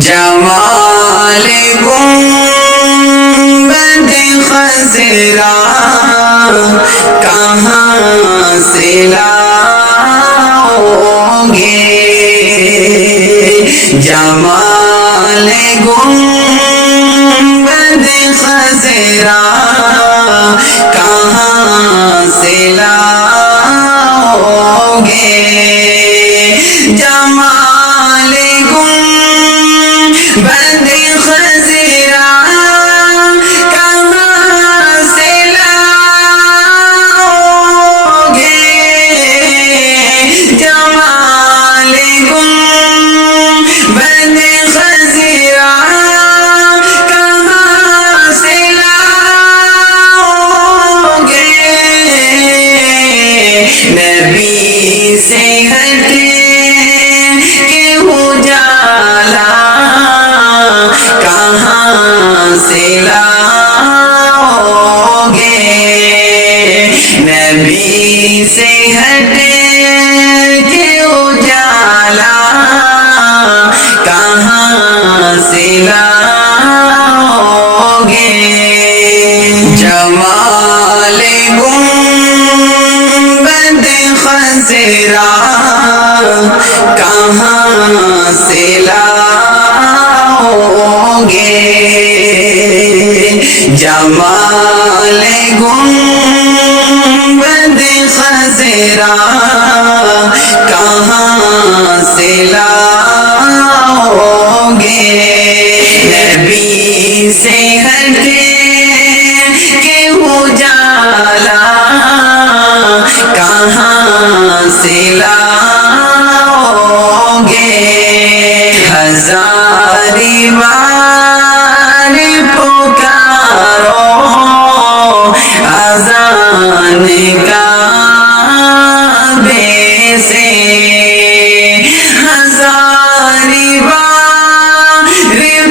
جمال گنبد خضرا کہاں سے لاؤ گے؟ جمال گنبد خضرا کہاں سے لاؤ گے؟ جمال گنبد خضرا کہاں سے لاؤ گے؟ جمال گنبد خضرا کہاں سے لاؤ گے؟ نبی سے ہٹ کے اجالا کہاں سے لاؤ گے؟ نبی سے ہٹ کے اجالا کہاں سے لاؤ گے؟ جمال گنبد خضرا کہاں سے لاؤ گے؟ جمال گنبد خضرا کہاں سے لاؤ گے؟ نبی سے ہٹ کے اجالا کہاں سے لاؤ گے؟ ہزاری بار پکارو اذان کعبے سے، ہزاری بار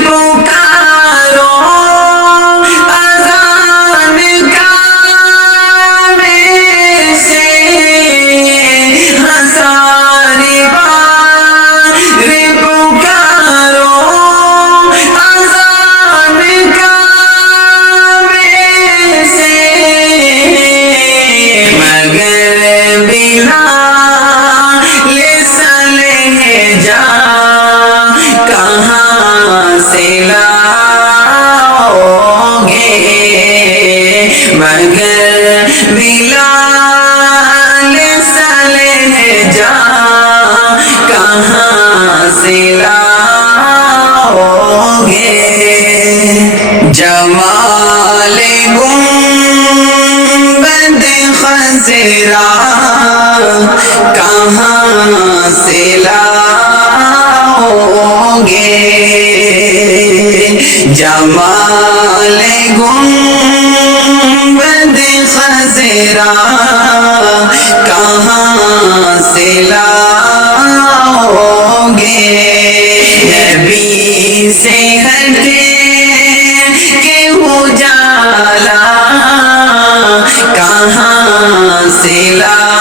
پکارو اذان کعبے سے، ہزاری بار پکارو اذان کعبے سے، مگر بلال سے لہجہ کہاں سے لاؤ گے؟ مگر بلال سے لہجہ کہاں سے لاؤ گے؟ جمال گنبد خضرا کہاں سے لاؤ گے؟ جمال گنبد خضرا کہاں سے لاؤ گے؟ نبی سے ہٹ کے اجالا کہاں سے لاؤ